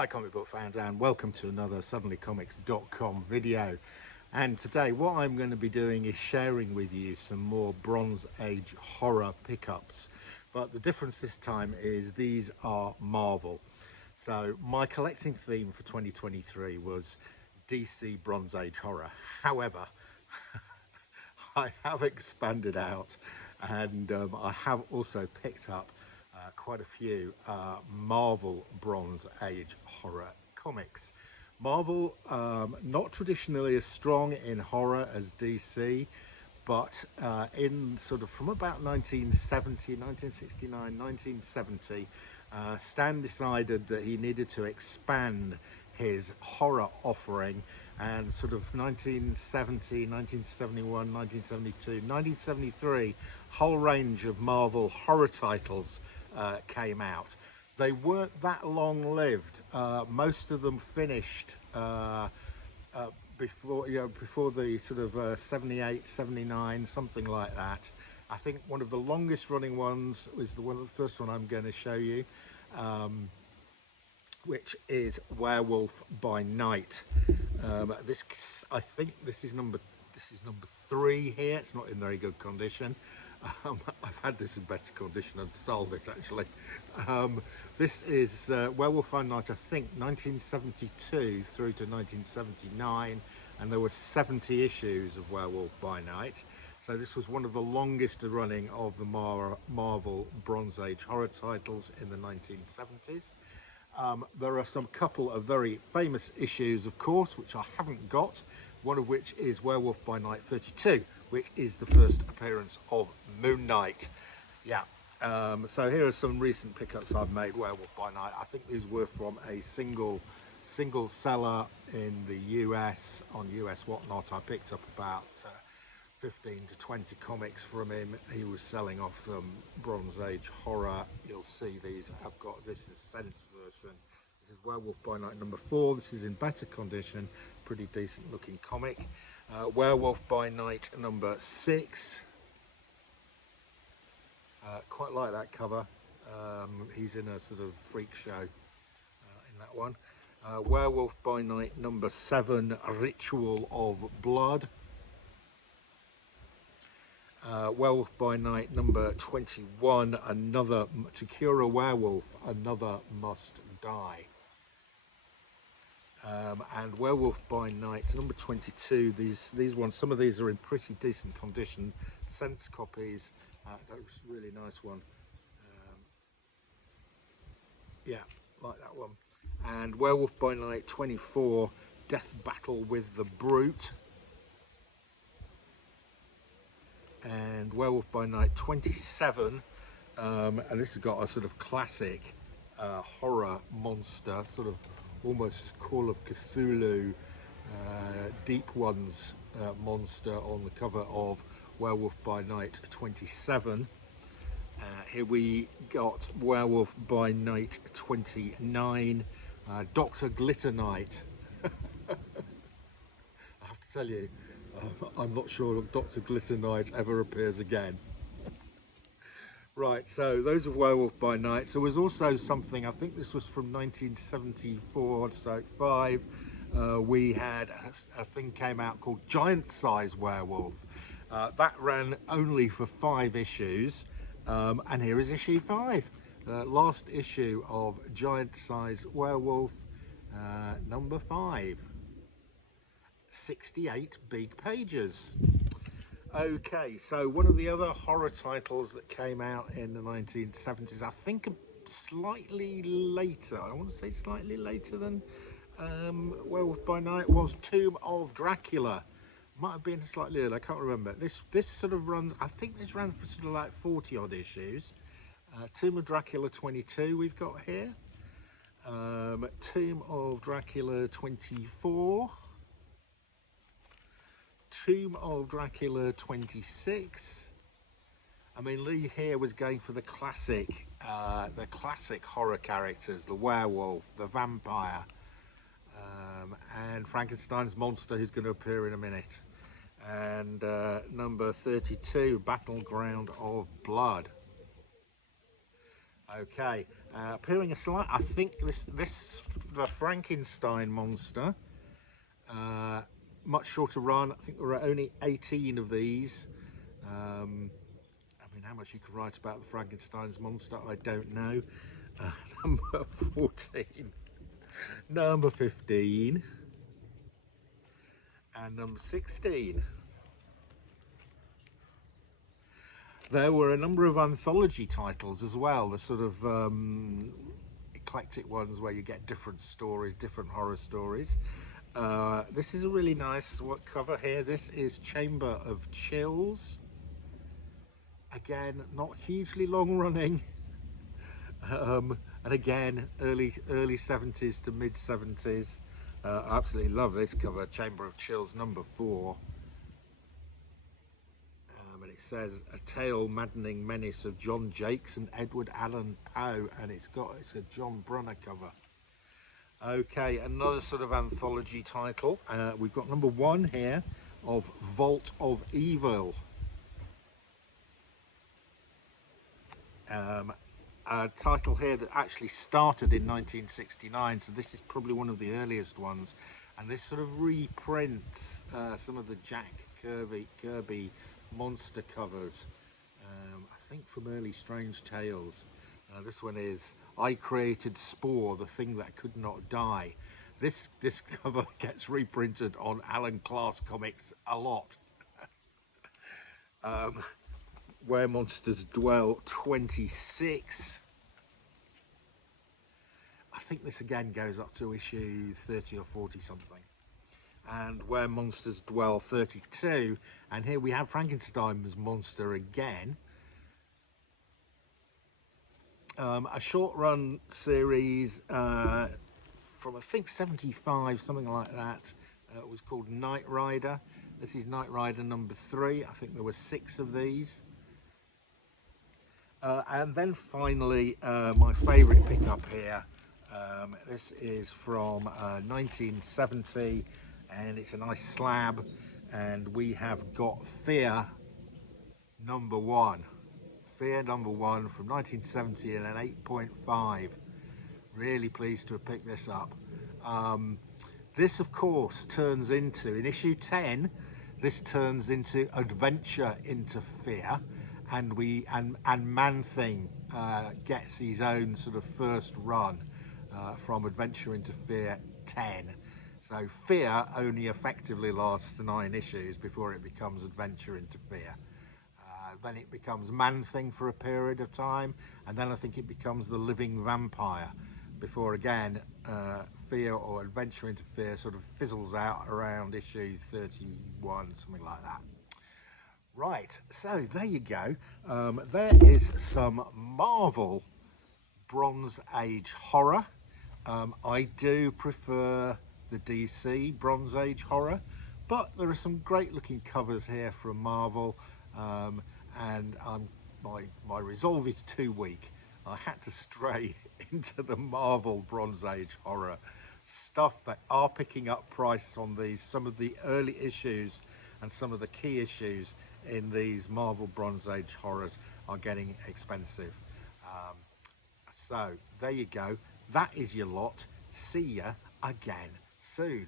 Hi comic book fans, and welcome to another suddenlycomics.com video. And today what I'm going to be doing is sharing with you some more Bronze Age horror pickups. But the difference this time is these are Marvel. So my collecting theme for 2023 was DC Bronze Age horror. However, I have expanded out, and I have also picked up quite a few Marvel Bronze Age horror comics. Marvel, not traditionally as strong in horror as DC, but in sort of from about 1970, 1969, 1970, Stan decided that he needed to expand his horror offering, and sort of 1970, 1971, 1972, 1973, whole range of Marvel horror titles came out. They weren't that long lived. Most of them finished before the sort of 78, 79, something like that. I think one of the longest running ones was the first one I'm going to show you, which is Werewolf by Night. I think this is number 3 here. It's not in very good condition. I've had this in better condition and sold it actually. This is Werewolf by Night, I think 1972 through to 1979, and there were 70 issues of Werewolf by Night. So this was one of the longest running of the Marvel Bronze Age horror titles in the 1970s. There are some couple of very famous issues, of course, which I haven't got, one of which is Werewolf by Night 32, which is the first appearance of Moon Knight. Yeah, so here are some recent pickups I've made. Werewolf by Night, I think these were from a single seller in the US, on US Whatnot. I picked up about 15 to 20 comics from him. He was selling off Bronze Age horror. You'll see these. I've got this is Sense version. This is Werewolf by Night number 4. This is in better condition, pretty decent looking comic. Werewolf by Night number 6. Quite like that cover. He's in a sort of freak show in that one. Werewolf by Night number 7, Ritual of Blood. Werewolf by Night number 21, another To Cure a Werewolf, Another Must Die. And Werewolf by Night number 22, these ones, some of these are in pretty decent condition, Sense copies. That's a really nice one. Yeah, like that one. And Werewolf by Night 24, Death Battle with the Brute. And Werewolf by Night 27, and this has got a sort of classic horror monster, sort of almost Call of Cthulhu, Deep Ones monster on the cover of Werewolf by Night 27. Here we got Werewolf by Night 29, Dr. Glitter Knight. I have to tell you, I'm not sure Dr. Glitter Knight ever appears again. Right, so those are Werewolf by Night. So there was also something, I think this was from 1974, so 5. We had a thing came out called Giant Size Werewolf. That ran only for 5 issues, and here is issue 5. Last issue of Giant Size Werewolf, number 5. 68 big pages. Okay, so one of the other horror titles that came out in the 1970s, I think slightly later, I want to say slightly later than Werewolf by Night, was Tomb of Dracula. Might have been slightly earlier, I can't remember. This sort of runs, I think this ran for sort of like 40 odd issues. Tomb of Dracula 22 we've got here. Tomb of Dracula 24. Tomb of Dracula 26. I mean, Lee here was going for the classic horror characters, the werewolf, the vampire, and Frankenstein's monster, who's going to appear in a minute. And number 32, Battleground of Blood. Okay, appearing a slight, I think this the Frankenstein monster. Much shorter run. I think there are only 18 of these. I mean, how much you could write about the Frankenstein's monster, I don't know. Number 14, number 15, and number 16. There were a number of anthology titles as well, the sort of eclectic ones where you get different stories, different horror stories. This is a really nice cover here. This is Chamber of Chills. Again, not hugely long running. And again, early 70s to mid 70s. I absolutely love this cover, Chamber of Chills number 4. And it says a tale maddening menace of John Jakes and Edward Allan Poe, and it's a John Brunner cover. Okay, another sort of anthology title. We've got number 1 here of Vault of Evil. A title here that actually started in 1969, so this is probably one of the earliest ones, and this sort of reprints some of the Jack Kirby monster covers, I think from early Strange Tales. This one is I Created Spore, the Thing That Could Not Die. This cover gets reprinted on Alan Class Comics a lot. Where Monsters Dwell 26. I think this again goes up to issue 30 or 40 something. And Where Monsters Dwell 32. And here we have Frankenstein's monster again. A short run series from I think 75, something like that. It was called Knight Rider. This is Knight Rider number 3. I think there were 6 of these. And then finally, my favourite pickup here. This is from 1970, and it's a nice slab, and we have got Fear number 1. Fear number 1 from 1970 and an 8.5. Really pleased to have picked this up. This of course turns into, in issue 10, this turns into Adventure into Fear, and Man-Thing gets his own sort of first run from Adventure into Fear 10. So Fear only effectively lasts 9 issues before it becomes Adventure into Fear. Then it becomes Man-Thing for a period of time, and then I think it becomes The Living Vampire, before again Fear or Adventure into Fear sort of fizzles out around issue 31, something like that. Right, so there you go. There is some Marvel Bronze Age horror. I do prefer the DC Bronze Age horror, but there are some great looking covers here from Marvel, and my resolve is too weak. I had to stray into the Marvel Bronze Age horror stuff. That are picking up prices on these. Some of the early issues and some of the key issues in these Marvel Bronze Age horrors are getting expensive. So there you go. That is your lot. See ya again soon.